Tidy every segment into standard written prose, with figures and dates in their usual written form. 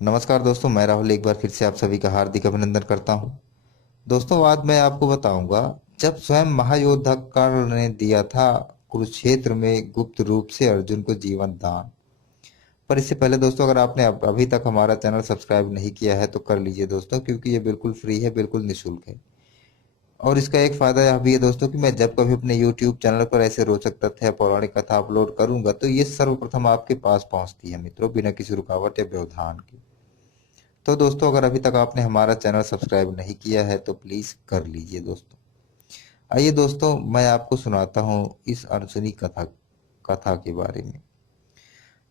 नमस्कार दोस्तों, मैं राहुल एक बार फिर से आप सभी का हार्दिक अभिनंदन करता हूं। दोस्तों, आज मैं आपको बताऊंगा जब स्वयं महायोद्धा कर्ण ने दिया था कुरुक्षेत्र में गुप्त रूप से अर्जुन को जीवन दान। पर इससे पहले दोस्तों, अगर आपने अभी तक हमारा चैनल सब्सक्राइब नहीं किया है तो कर लीजिए दोस्तों, क्योंकि ये बिल्कुल फ्री है, बिल्कुल निःशुल्क है। और इसका एक फायदा यह भी है दोस्तों कि मैं जब कभी अपने YouTube चैनल पर ऐसे रोचक तथ्य या पौराणिक कथा अपलोड करूंगा तो ये सर्वप्रथम आपके पास पहुंचती है मित्रों, बिना किसी रुकावट या व्यवधान के। तो दोस्तों, अगर अभी तक आपने हमारा चैनल सब्सक्राइब नहीं किया है तो प्लीज कर लीजिए दोस्तों। आइए दोस्तों, मैं आपको सुनाता हूँ इस अनसुनी कथा कथा के बारे में।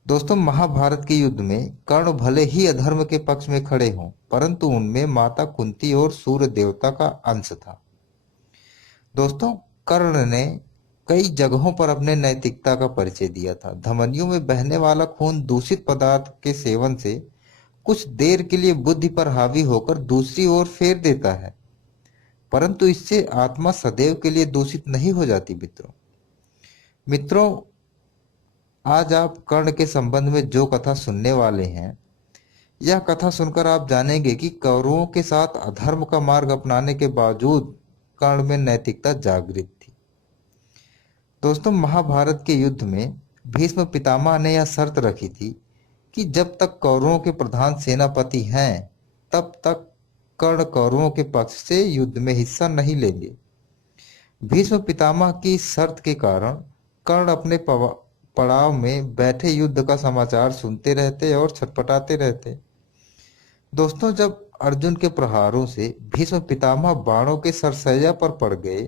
दोस्तों, महाभारत के युद्ध में कर्ण भले ही अधर्म के पक्ष में खड़े हों, परंतु उनमें माता कुंती और सूर्य देवता का अंश था। दोस्तों, कर्ण ने कई जगहों पर अपने नैतिकता का परिचय दिया था। धमनियों में बहने वाला खून दूषित पदार्थ के सेवन से कुछ देर के लिए बुद्धि पर हावी होकर दूसरी ओर फेर देता है, परंतु इससे आत्मा सदैव के लिए दूषित नहीं हो जाती। मित्रों, आज आप कर्ण के संबंध में जो कथा सुनने वाले हैं, यह कथा सुनकर आप जानेंगे कि कौरवों के साथ अधर्म का मार्ग अपनाने के बावजूद कर्ण में नैतिकता जागृत थी। दोस्तों, महाभारत के युद्ध में भीष्म पितामह ने यह शर्त रखी थी कि जब तक कौरवों के प्रधान सेनापति हैं, तब तक कर्ण कौरवों के पक्ष से युद्ध में हिस्सा नहीं लेंगे। भीष्म पितामह की शर्त के कारण कर्ण अपने पड़ाव में बैठे युद्ध का समाचार सुनते रहते और छटपटाते रहते। दोस्तों, जब अर्जुन के प्रहारों से भीष्म पितामह बाणों के सरसैया पर पड़ गए,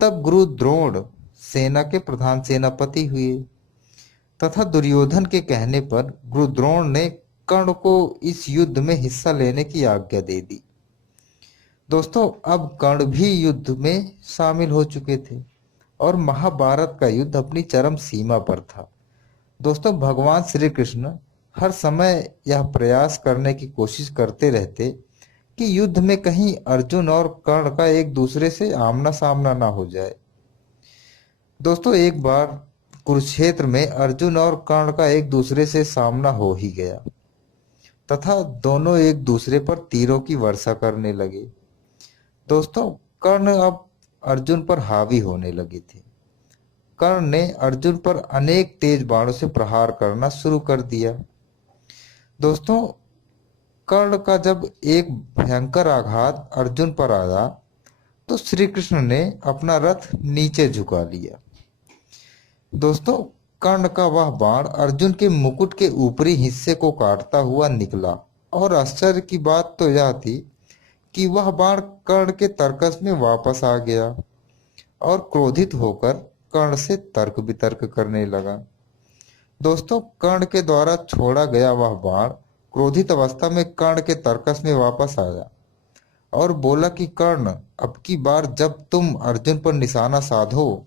तब गुरु द्रोण सेना के प्रधान सेनापति हुए तथा दुर्योधन के कहने पर गुरु द्रोण ने कर्ण को इस युद्ध में हिस्सा लेने की आज्ञा दे दी। दोस्तों, अब कर्ण भी युद्ध में शामिल हो चुके थे और महाभारत का युद्ध अपनी चरम सीमा पर था। दोस्तों, भगवान श्री कृष्ण हर समय यह प्रयास करने की कोशिश करते रहते कि युद्ध में कहीं अर्जुन और कर्ण का एक दूसरे से आमना सामना ना हो जाए। दोस्तों, एक बार कुरुक्षेत्र में अर्जुन और कर्ण का एक दूसरे से सामना हो ही गया तथा दोनों एक दूसरे पर तीरों की वर्षा करने लगे। दोस्तों, कर्ण अब अर्जुन पर हावी होने लगे थे। कर्ण ने अर्जुन पर अनेक तेज बाणों से प्रहार करना शुरू कर दिया। दोस्तों, कर्ण का जब एक भयंकर आघात अर्जुन पर आया तो श्री कृष्ण ने अपना रथ नीचे झुका लिया। दोस्तों, कर्ण का वह बाण अर्जुन के मुकुट के ऊपरी हिस्से को काटता हुआ निकला और आश्चर्य की बात तो यह थी कि वह बाण कर्ण के तरकस में वापस आ गया और क्रोधित होकर कर्ण से तर्क वितर्क करने लगा। दोस्तों, कर्ण के द्वारा छोड़ा गया वह बाण क्रोधित अवस्था में कर्ण के तरकस में वापस आया और बोला कि कर्ण, अब की बार जब तुम अर्जुन पर निशाना साधो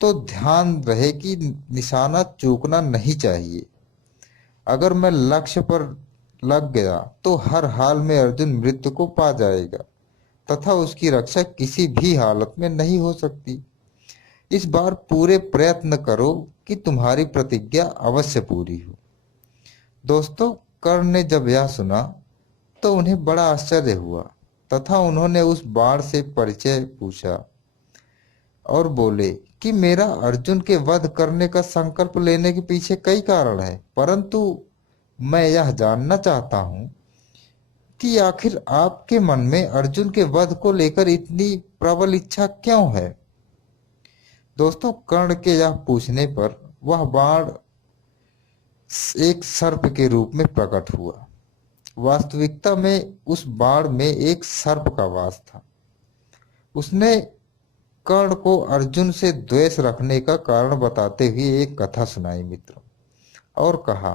तो ध्यान रहे कि निशाना चूकना नहीं चाहिए। अगर मैं लक्ष्य पर लग गया तो हर हाल में अर्जुन मृत्यु को पा जाएगा तथा उसकी रक्षा किसी भी हालत में नहीं हो सकती। इस बार पूरे प्रयत्न करो कि तुम्हारी प्रतिज्ञा अवश्य पूरी हो। दोस्तों, कर्ण ने जब यह सुना तो उन्हें बड़ा आश्चर्य हुआ तथा उन्होंने उस बाण से परिचय पूछा और बोले कि मेरा अर्जुन के वध करने का संकल्प लेने के पीछे कई कारण है, परंतु मैं यह जानना चाहता हूं कि आखिर आपके मन में अर्जुन के वध को लेकर इतनी प्रबल इच्छा क्यों है। दोस्तों, कर्ण के यह पूछने पर वह बाण एक सर्प के रूप में प्रकट हुआ। वास्तविकता में उस बाण में एक सर्प का वास था। उसने कर्ण को अर्जुन से द्वेष रखने का कारण बताते हुए एक कथा सुनाई मित्रों, और कहा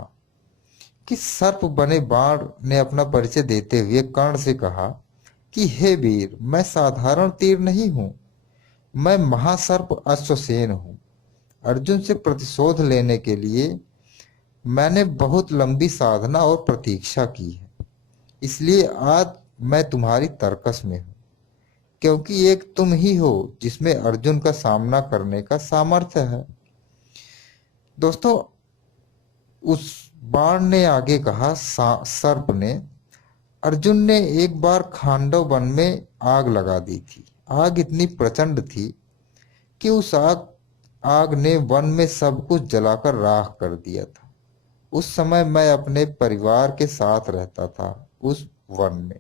कि सर्प बने बाण ने अपना परिचय देते हुए कर्ण से कहा कि हे वीर, मैं साधारण तीर नहीं हूं, मैं महासर्प अश्वसेन हूं। अर्जुन से प्रतिशोध लेने के लिए मैंने बहुत लंबी साधना और प्रतीक्षा की है, इसलिए आज मैं तुम्हारी तरकस में हूं, क्योंकि एक तुम ही हो जिसमें अर्जुन का सामना करने का सामर्थ्य है। दोस्तों, उस बाण ने आगे कहा। सर्प ने। अर्जुन ने एक बार खांडव वन में आग लगा दी थी। आग इतनी प्रचंड थी कि उस आग ने वन में सब कुछ जलाकर राख कर दिया था। उस समय मैं अपने परिवार के साथ रहता था उस वन में,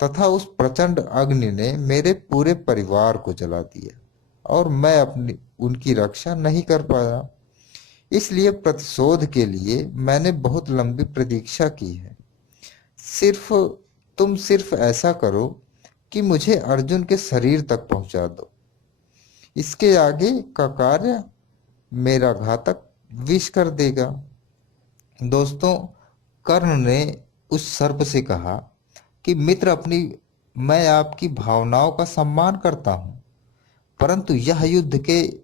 तथा उस प्रचंड अग्नि ने मेरे पूरे परिवार को जला दिया और मैं अपनी उनकी रक्षा नहीं कर पाया। इसलिए प्रतिशोध के लिए मैंने बहुत लंबी प्रतीक्षा की है। सिर्फ सिर्फ ऐसा करो कि मुझे अर्जुन के शरीर तक पहुंचा दो। इसके आगे का कार्य मेरा घातक विष कर देगा। दोस्तों, कर्ण ने उस सर्प से कहा कि मित्र, मैं आपकी भावनाओं का सम्मान करता हूं, परंतु यह युद्ध के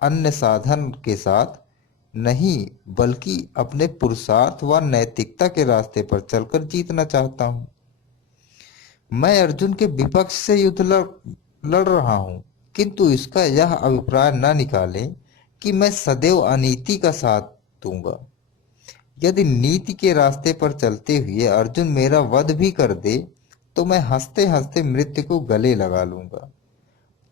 अन्य साधन के साथ नहीं, बल्कि अपने पुरुषार्थ व नैतिकता के रास्ते पर चलकर जीतना चाहता हूं। मैं अर्जुन के विपक्ष से युद्ध लड़ रहा हूं, किंतु इसका यह अभिप्राय न निकालें कि मैं सदैव अनीति का साथ दूंगा। यदि नीति के रास्ते पर चलते हुए अर्जुन मेरा वध भी कर दे तो मैं हंसते हंसते मृत्यु को गले लगा लूंगा,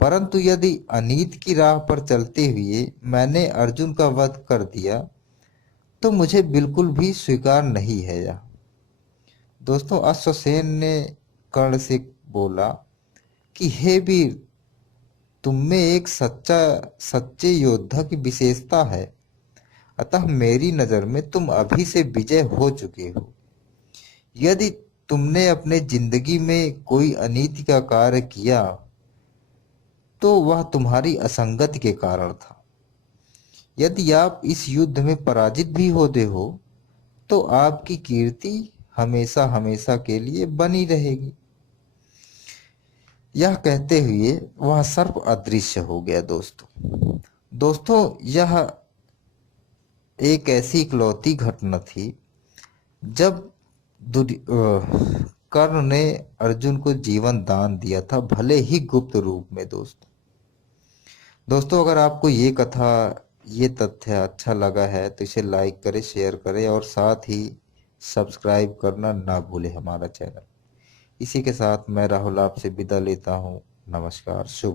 परंतु यदि अनीति की राह पर चलते हुए मैंने अर्जुन का वध कर दिया तो मुझे बिल्कुल भी स्वीकार नहीं है यह। दोस्तों, अश्वसेन ने कर्ण से बोला कि हे वीर, तुम में एक सच्चे योद्धा की विशेषता है, अतः मेरी नजर में तुम अभी से विजय हो चुके हो। यदि तुमने अपने जिंदगी में कोई अनीति का कार्य किया तो वह तुम्हारी असंगति के कारण था। यदि आप इस युद्ध में पराजित भी होते हो तो आपकी कीर्ति हमेशा हमेशा के लिए बनी रहेगी। यह कहते हुए वह सर्प अदृश्य हो गया। दोस्तों, यह एक ऐसी इकलौती घटना थी जब कर्ण ने अर्जुन को जीवन दान दिया था, भले ही गुप्त रूप में। दोस्तों, अगर आपको ये तथ्य अच्छा लगा है तो इसे लाइक करें, शेयर करें और साथ ही सब्सक्राइब करना ना भूलें हमारा चैनल। इसी के साथ मैं राहुल आपसे विदा लेता हूँ। नमस्कार, शुभ।